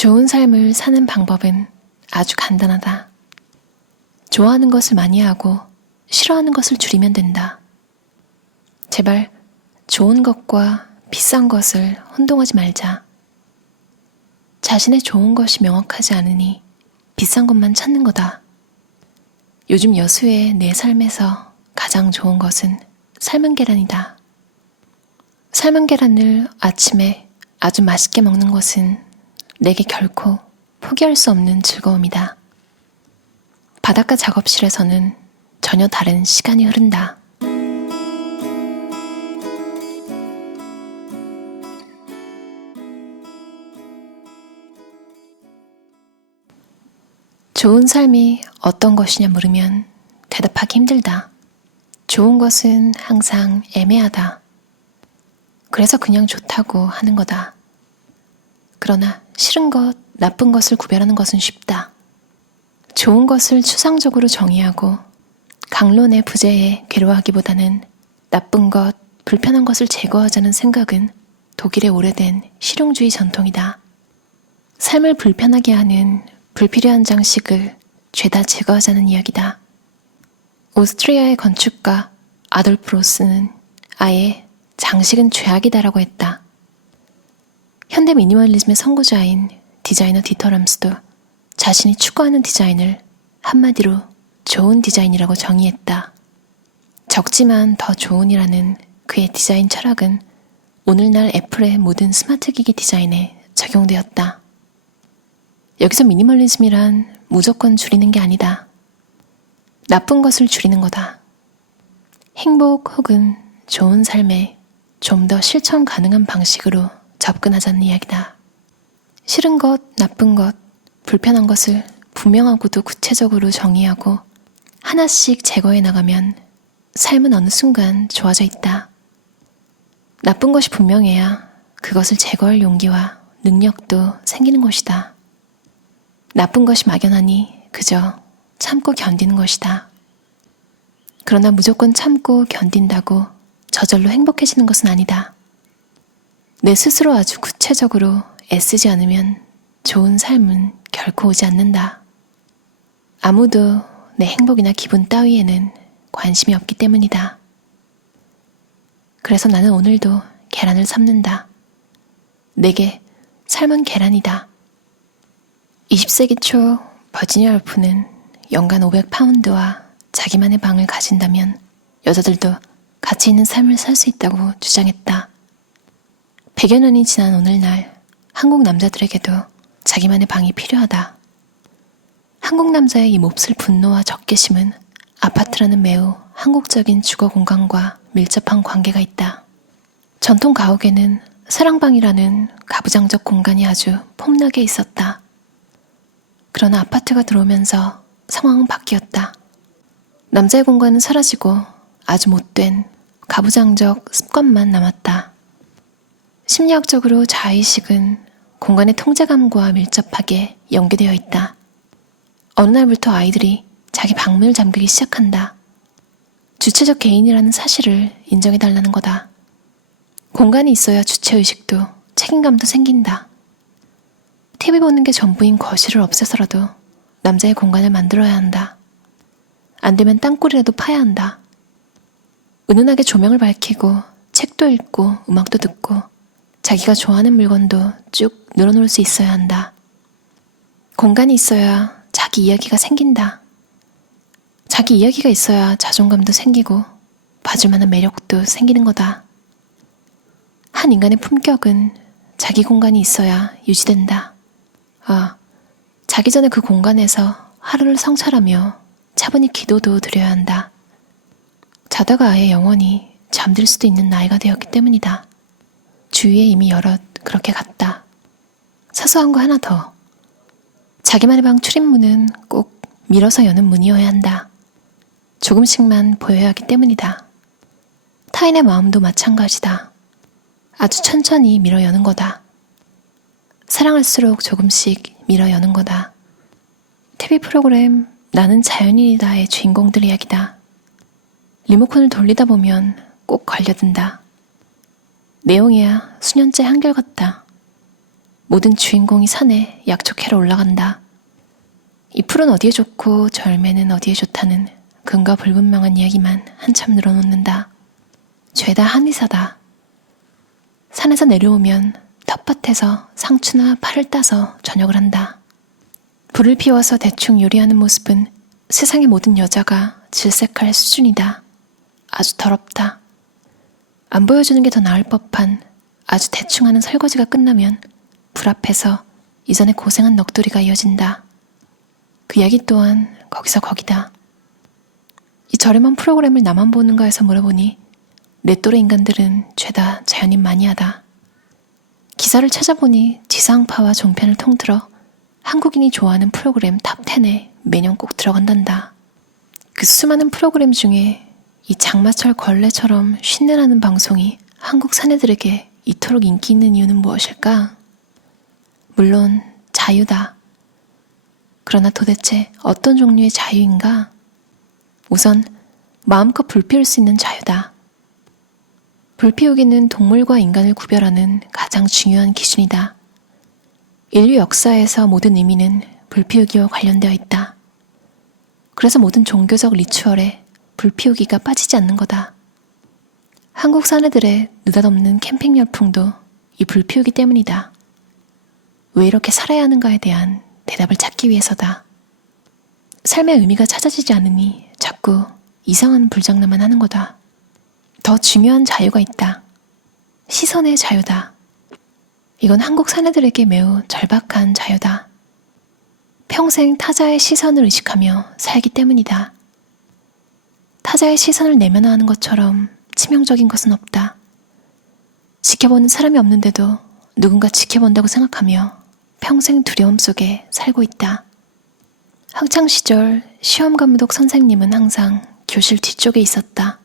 좋은 삶을 사는 방법은 아주 간단하다. 좋아하는 것을 많이 하고 싫어하는 것을 줄이면 된다. 제발 좋은 것과 비싼 것을 혼동하지 말자. 자신의 좋은 것이 명확하지 않으니 비싼 것만 찾는 거다. 요즘 여수의 내 삶에서 가장 좋은 것은 삶은 계란이다. 삶은 계란을 아침에 아주 맛있게 먹는 것은 내게 결코 포기할 수 없는 즐거움이다. 바닷가 작업실에서는 전혀 다른 시간이 흐른다. 좋은 삶이 어떤 것이냐 물으면 대답하기 힘들다. 좋은 것은 항상 애매하다. 그래서 그냥 좋다고 하는 거다. 그러나 싫은 것, 나쁜 것을 구별하는 것은 쉽다. 좋은 것을 추상적으로 정의하고 강론의 부재에 괴로워하기보다는 나쁜 것, 불편한 것을 제거하자는 생각은 독일의 오래된 실용주의 전통이다. 삶을 불편하게 하는 불필요한 장식을 죄다 제거하자는 이야기다. 오스트리아의 건축가 아돌프 로스는 아예 장식은 죄악이다라고 했다. 현대 미니멀리즘의 선구자인 디자이너 디터 람스도 자신이 추구하는 디자인을 한마디로 좋은 디자인이라고 정의했다. 적지만 더 좋은이라는 그의 디자인 철학은 오늘날 애플의 모든 스마트기기 디자인에 적용되었다. 여기서 미니멀리즘이란 무조건 줄이는 게 아니다. 나쁜 것을 줄이는 거다. 행복 혹은 좋은 삶에 좀 더 실천 가능한 방식으로 접근하자는 이야기다. 싫은 것, 나쁜 것, 불편한 것을 분명하고도 구체적으로 정의하고 하나씩 제거해 나가면 삶은 어느 순간 좋아져 있다. 나쁜 것이 분명해야 그것을 제거할 용기와 능력도 생기는 것이다. 나쁜 것이 막연하니 그저 참고 견디는 것이다. 그러나 무조건 참고 견딘다고 저절로 행복해지는 것은 아니다. 내 스스로 아주 구체적으로 애쓰지 않으면 좋은 삶은 결코 오지 않는다. 아무도 내 행복이나 기분 따위에는 관심이 없기 때문이다. 그래서 나는 오늘도 계란을 삶는다. 내게 삶은 계란이다. 20세기 초 버지니아 울프는 연간 500파운드와 자기만의 방을 가진다면 여자들도 가치 있는 삶을 살 수 있다고 주장했다. 100여 년이 지난 오늘날 한국 남자들에게도 자기만의 방이 필요하다. 한국 남자의 이 몹쓸 분노와 적개심은 아파트라는 매우 한국적인 주거 공간과 밀접한 관계가 있다. 전통 가옥에는 사랑방이라는 가부장적 공간이 아주 폼나게 있었다. 그러나 아파트가 들어오면서 상황은 바뀌었다. 남자의 공간은 사라지고 아주 못된 가부장적 습관만 남았다. 심리학적으로 자아의식은 공간의 통제감과 밀접하게 연계되어 있다. 어느 날부터 아이들이 자기 방문을 잠그기 시작한다. 주체적 개인이라는 사실을 인정해달라는 거다. 공간이 있어야 주체의식도 책임감도 생긴다. TV 보는 게 전부인 거실을 없애서라도 남자의 공간을 만들어야 한다. 안 되면 땅굴이라도 파야 한다. 은은하게 조명을 밝히고 책도 읽고 음악도 듣고 자기가 좋아하는 물건도 쭉 늘어놓을 수 있어야 한다. 공간이 있어야 자기 이야기가 생긴다. 자기 이야기가 있어야 자존감도 생기고 봐줄 만한 매력도 생기는 거다. 한 인간의 품격은 자기 공간이 있어야 유지된다. 자기 전에 그 공간에서 하루를 성찰하며 차분히 기도도 드려야 한다. 자다가 아예 영원히 잠들 수도 있는 나이가 되었기 때문이다. 주위에 이미 여럿 그렇게 갔다. 사소한 거 하나 더. 자기만의 방 출입문은 꼭 밀어서 여는 문이어야 한다. 조금씩만 보여야 하기 때문이다. 타인의 마음도 마찬가지다. 아주 천천히 밀어 여는 거다. 사랑할수록 조금씩 밀어 여는 거다. TV 프로그램 나는 자연인이다의 주인공들 이야기다. 리모컨을 돌리다 보면 꼭 걸려든다. 내용이야 수년째 한결같다. 모든 주인공이 산에 약초캐러 올라간다. 이 풀은 어디에 좋고 저 열매는 어디에 좋다는 근거 불분명한 이야기만 한참 늘어놓는다. 죄다 한의사다. 산에서 내려오면 텃밭에서 상추나 파를 따서 저녁을 한다. 불을 피워서 대충 요리하는 모습은 세상의 모든 여자가 질색할 수준이다. 아주 더럽다. 안 보여주는 게 더 나을 법한 아주 대충 하는 설거지가 끝나면 불 앞에서 이전에 고생한 넋두리가 이어진다. 그 이야기 또한 거기서 거기다. 이 저렴한 프로그램을 나만 보는가 해서 물어보니 내 또래 인간들은 죄다 자연인 마니아다. 기사를 찾아보니 지상파와 종편을 통틀어 한국인이 좋아하는 프로그램 탑10에 매년 꼭 들어간단다. 그 수많은 프로그램 중에 이 장마철 걸레처럼 쉰내나는 방송이 한국 사내들에게 이토록 인기 있는 이유는 무엇일까? 물론 자유다. 그러나 도대체 어떤 종류의 자유인가? 우선 마음껏 불 피울 수 있는 자유다. 불 피우기는 동물과 인간을 구별하는 가장 중요한 기준이다. 인류 역사에서 모든 의미는 불 피우기와 관련되어 있다. 그래서 모든 종교적 리추얼에 불 피우기가 빠지지 않는 거다. 한국 사내들의 느닷없는 캠핑 열풍도 이 불 피우기 때문이다. 왜 이렇게 살아야 하는가에 대한 대답을 찾기 위해서다. 삶의 의미가 찾아지지 않으니 자꾸 이상한 불장난만 하는 거다. 더 중요한 자유가 있다. 시선의 자유다. 이건 한국 사내들에게 매우 절박한 자유다. 평생 타자의 시선을 의식하며 살기 때문이다. 타자의 시선을 내면화하는 것처럼 치명적인 것은 없다. 지켜보는 사람이 없는데도 누군가 지켜본다고 생각하며 평생 두려움 속에 살고 있다. 학창시절 시험 감독 선생님은 항상 교실 뒤쪽에 있었다.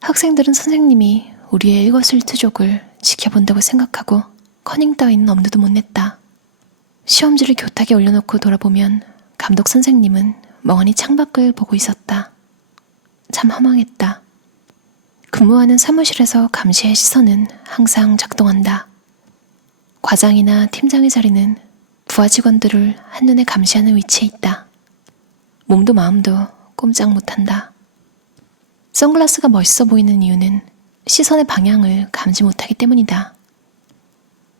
학생들은 선생님이 우리의 일거수일투족을 지켜본다고 생각하고 커닝 따위는 엄두도 못 냈다. 시험지를 교탁에 올려놓고 돌아보면 감독 선생님은 멍하니 창밖을 보고 있었다. 참 허망했다. 근무하는 사무실에서 감시의 시선은 항상 작동한다. 과장이나 팀장의 자리는 부하 직원들을 한눈에 감시하는 위치에 있다. 몸도 마음도 꼼짝 못한다. 선글라스가 멋있어 보이는 이유는 시선의 방향을 감지 못하기 때문이다.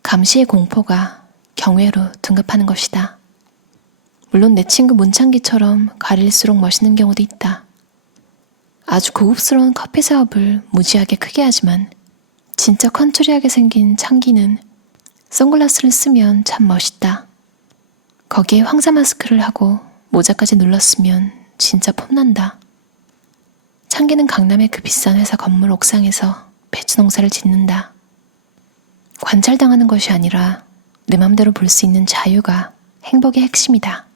감시의 공포가 경외로 둔갑하는 것이다. 물론 내 친구 문창기처럼 가릴수록 멋있는 경우도 있다. 아주 고급스러운 커피 사업을 무지하게 크게 하지만 진짜 컨트리하게 생긴 창기는 선글라스를 쓰면 참 멋있다. 거기에 황사 마스크를 하고 모자까지 눌렀으면 진짜 폼난다. 창기는 강남의 그 비싼 회사 건물 옥상에서 배추 농사를 짓는다. 관찰당하는 것이 아니라 내 맘대로 볼 수 있는 자유가 행복의 핵심이다.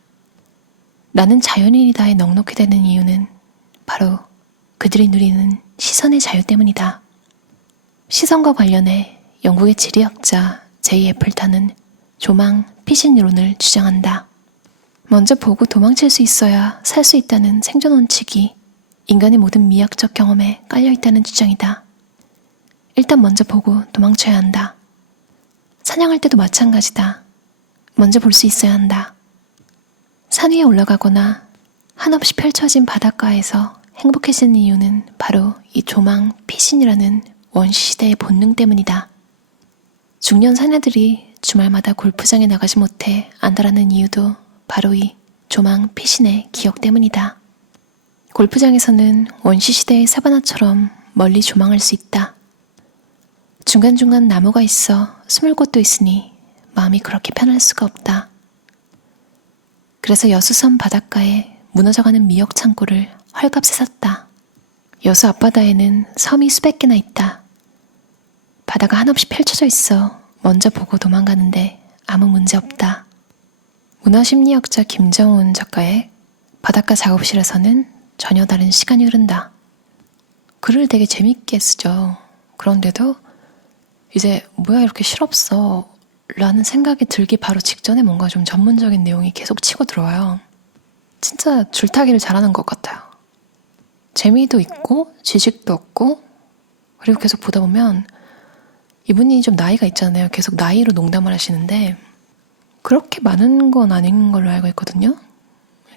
나는 자연인이다에 넉넉히 되는 이유는 바로 그들이 누리는 시선의 자유 때문이다. 시선과 관련해 영국의 지리학자 제이 애플턴은 조망 피신 이론을 주장한다. 먼저 보고 도망칠 수 있어야 살 수 있다는 생존 원칙이 인간의 모든 미학적 경험에 깔려있다는 주장이다. 일단 먼저 보고 도망쳐야 한다. 사냥할 때도 마찬가지다. 먼저 볼 수 있어야 한다. 산 위에 올라가거나 한없이 펼쳐진 바닷가에서 행복해지는 이유는 바로 이 조망 피신이라는 원시시대의 본능 때문이다. 중년 사내들이 주말마다 골프장에 나가지 못해 안달하는 이유도 바로 이 조망 피신의 기억 때문이다. 골프장에서는 원시시대의 사바나처럼 멀리 조망할 수 있다. 중간중간 나무가 있어 숨을 곳도 있으니 마음이 그렇게 편할 수가 없다. 그래서 여수섬 바닷가에 무너져가는 미역 창고를 헐값에 샀다. 여수 앞바다에는 섬이 수백 개나 있다. 바다가 한없이 펼쳐져 있어 먼저 보고 도망가는데 아무 문제 없다. 문화심리학자 김정훈 작가의 바닷가 작업실에서는 전혀 다른 시간이 흐른다. 글을 되게 재밌게 쓰죠. 그런데도 이제 뭐야 이렇게 실없어 라는 생각이 들기 바로 직전에 뭔가 좀 전문적인 내용이 계속 치고 들어와요. 진짜 줄타기를 잘하는 것 같아요. 재미도 있고 지식도 얻고 그리고 계속 보다 보면 이분이 좀 나이가 있잖아요. 계속 나이로 농담을 하시는데 그렇게 많은 건 아닌 걸로 알고 있거든요.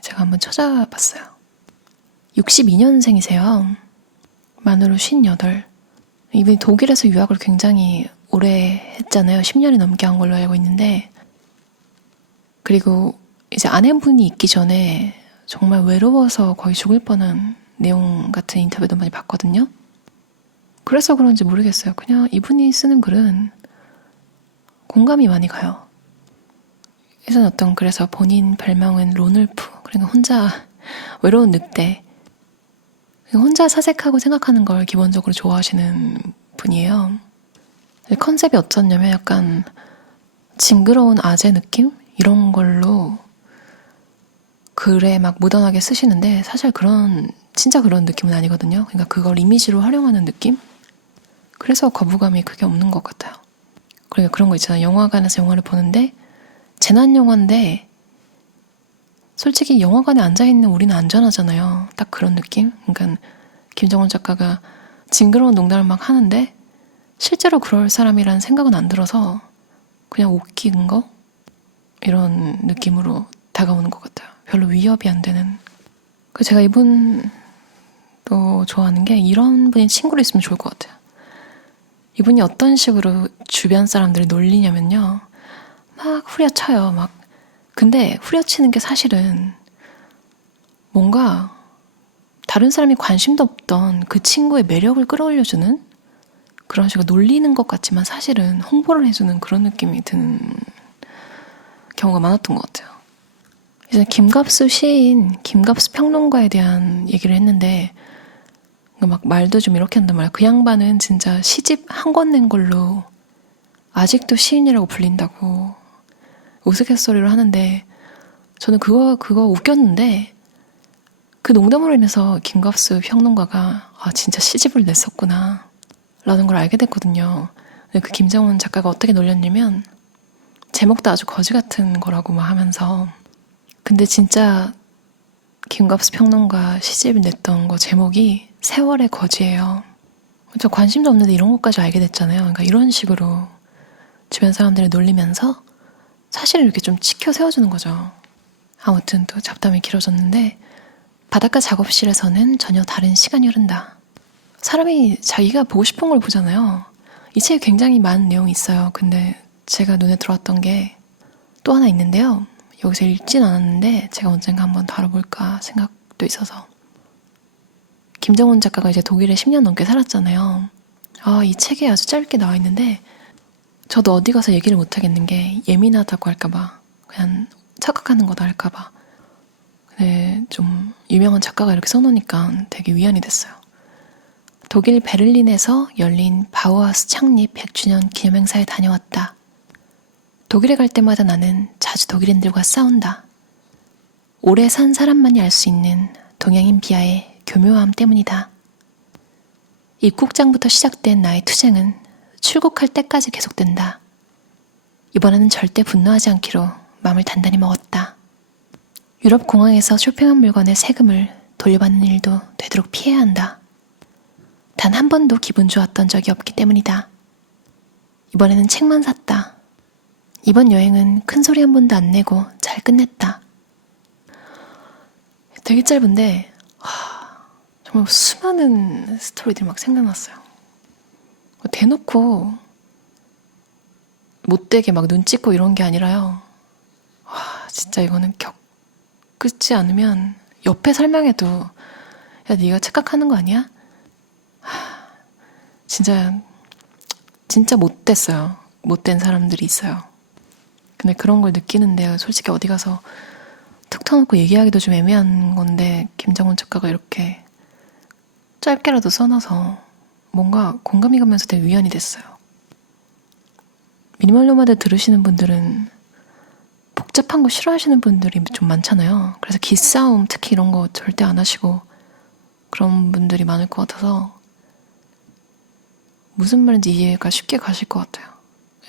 제가 한번 찾아봤어요. 62년생이세요. 만으로 58. 이분이 독일에서 유학을 굉장히 오래 했잖아요. 10년이 넘게 한 걸로 알고 있는데, 그리고 이제 아내분이 있기 전에 정말 외로워서 거의 죽을 뻔한 내용 같은 인터뷰도 많이 봤거든요. 그래서 그런지 모르겠어요. 그냥 이분이 쓰는 글은 공감이 많이 가요. 예전 그래서 본인 별명은 론울프, 그러니까 혼자 외로운 늑대, 혼자 사색하고 생각하는 걸 기본적으로 좋아하시는 분이에요. 컨셉이 어떻냐면 약간 징그러운 아재 느낌? 이런 걸로 글에 막 모던하게 쓰시는데 사실 진짜 그런 느낌은 아니거든요. 그러니까 그걸 이미지로 활용하는 느낌? 그래서 거부감이 크게 없는 것 같아요. 그리고 그런 거 있잖아요. 영화관에서 영화를 보는데 재난 영화인데 솔직히 영화관에 앉아있는 우리는 안전하잖아요. 딱 그런 느낌? 그러니까 김정원 작가가 징그러운 농담을 막 하는데 실제로 그럴 사람이라는 생각은 안 들어서 그냥 웃긴 거? 이런 느낌으로 다가오는 것 같아요. 별로 위협이 안 되는. 제가 이분도 좋아하는 게 이런 분이 친구로 있으면 좋을 것 같아요. 이분이 어떤 식으로 주변 사람들을 놀리냐면요. 막 후려쳐요. 근데 후려치는 게 사실은 뭔가 다른 사람이 관심도 없던 그 친구의 매력을 끌어올려주는 그런 식으로 놀리는 것 같지만 사실은 홍보를 해주는 그런 느낌이 드는 경우가 많았던 것 같아요. 이제 김갑수 시인, 김갑수 평론가에 대한 얘기를 했는데 막 말도 좀 이렇게 한단 말이야. 그 양반은 진짜 시집 한 권 낸 걸로 아직도 시인이라고 불린다고 우스갯소리로 하는데 저는 그거 웃겼는데 그 농담으로 인해서 김갑수 평론가가 진짜 시집을 냈었구나 라는 걸 알게 됐거든요. 그 김정은 작가가 어떻게 놀렸냐면 제목도 아주 거지 같은 거라고 막 하면서 근데 진짜 김갑수 평론가 시집 냈던 거 제목이 세월의 거지예요. 저 관심도 없는데 이런 것까지 알게 됐잖아요. 그러니까 이런 식으로 주변 사람들을 놀리면서 사실을 이렇게 좀 치켜 세워주는 거죠. 아무튼 또 잡담이 길어졌는데 바닷가 작업실에서는 전혀 다른 시간이 흐른다. 사람이 자기가 보고 싶은 걸 보잖아요. 이 책에 굉장히 많은 내용이 있어요. 근데 제가 눈에 들어왔던 게 또 하나 있는데요. 여기서 읽진 않았는데 제가 언젠가 한번 다뤄볼까 생각도 있어서 김정원 작가가 이제 독일에 10년 넘게 살았잖아요. 이 책에 아주 짧게 나와 있는데 저도 어디 가서 얘기를 못 하겠는 게 예민하다고 할까봐 그냥 착각하는 거다 할까봐 근데 좀 유명한 작가가 이렇게 써놓으니까 되게 위안이 됐어요. 독일 베를린에서 열린 바우하우스 창립 100주년 기념행사에 다녀왔다. 독일에 갈 때마다 나는 자주 독일인들과 싸운다. 오래 산 사람만이 알 수 있는 동양인 비하의 교묘함 때문이다. 입국장부터 시작된 나의 투쟁은 출국할 때까지 계속된다. 이번에는 절대 분노하지 않기로 마음을 단단히 먹었다. 유럽 공항에서 쇼핑한 물건의 세금을 돌려받는 일도 되도록 피해야 한다. 단 한 번도 기분 좋았던 적이 없기 때문이다. 이번에는 책만 샀다. 이번 여행은 큰 소리 한 번도 안 내고 잘 끝냈다. 되게 짧은데 정말 수많은 스토리들이 막 생각났어요. 대놓고 못되게 막 눈 찍고 이런 게 아니라요. 진짜 이거는 겪지 않으면 옆에 설명해도 야 네가 착각하는 거 아니야? 진짜 못됐어요. 못된 사람들이 있어요. 근데 그런 걸 느끼는데 솔직히 어디 가서 툭 터놓고 얘기하기도 좀 애매한 건데 김정은 작가가 이렇게 짧게라도 써놔서 뭔가 공감이 가면서 되게 위안이 됐어요. 미니멀 노마드 들으시는 분들은 복잡한 거 싫어하시는 분들이 좀 많잖아요. 그래서 기싸움 특히 이런 거 절대 안 하시고 그런 분들이 많을 것 같아서 무슨 말인지 이해가 쉽게 가실 것 같아요.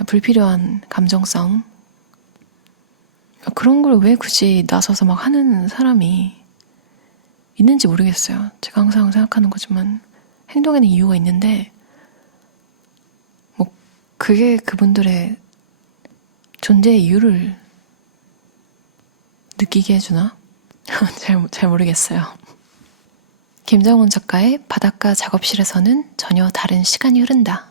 불필요한 감정 싸움 그런 걸 왜 굳이 나서서 막 하는 사람이 있는지 모르겠어요. 제가 항상 생각하는 거지만 행동에는 이유가 있는데 그게 그분들의 존재의 이유를 느끼게 해주나? 잘 모르겠어요. 김정훈 작가의 바닷가 작업실에서는 전혀 다른 시간이 흐른다.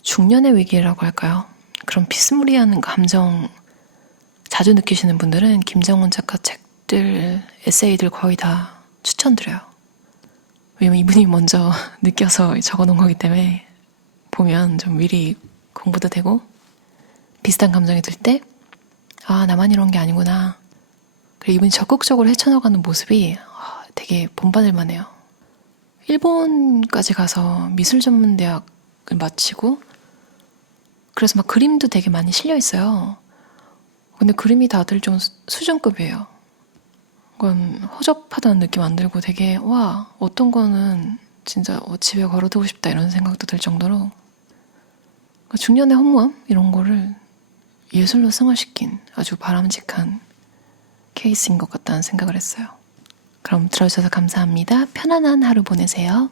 중년의 위기라고 할까요? 그런 비스무리한 감정 자주 느끼시는 분들은 김정훈 작가 책들, 에세이들 거의 다 추천드려요. 왜냐면 이분이 먼저 느껴서 적어놓은 거기 때문에 보면 좀 미리 공부도 되고 비슷한 감정이 들 때 아, 나만 이런 게 아니구나. 그리고 이분이 적극적으로 헤쳐나가는 모습이 되게 본받을 만해요. 일본까지 가서 미술 전문 대학을 마치고 그래서 막 그림도 되게 많이 실려 있어요. 근데 그림이 다들 좀 수준급이에요. 그건 허접하다는 느낌 안 들고 되게 와 어떤 거는 진짜 집에 걸어두고 싶다 이런 생각도 들 정도로 중년의 허무함 이런 거를 예술로 승화시킨 아주 바람직한 케이스인 것 같다는 생각을 했어요. 그럼 들어주셔서 감사합니다. 편안한 하루 보내세요.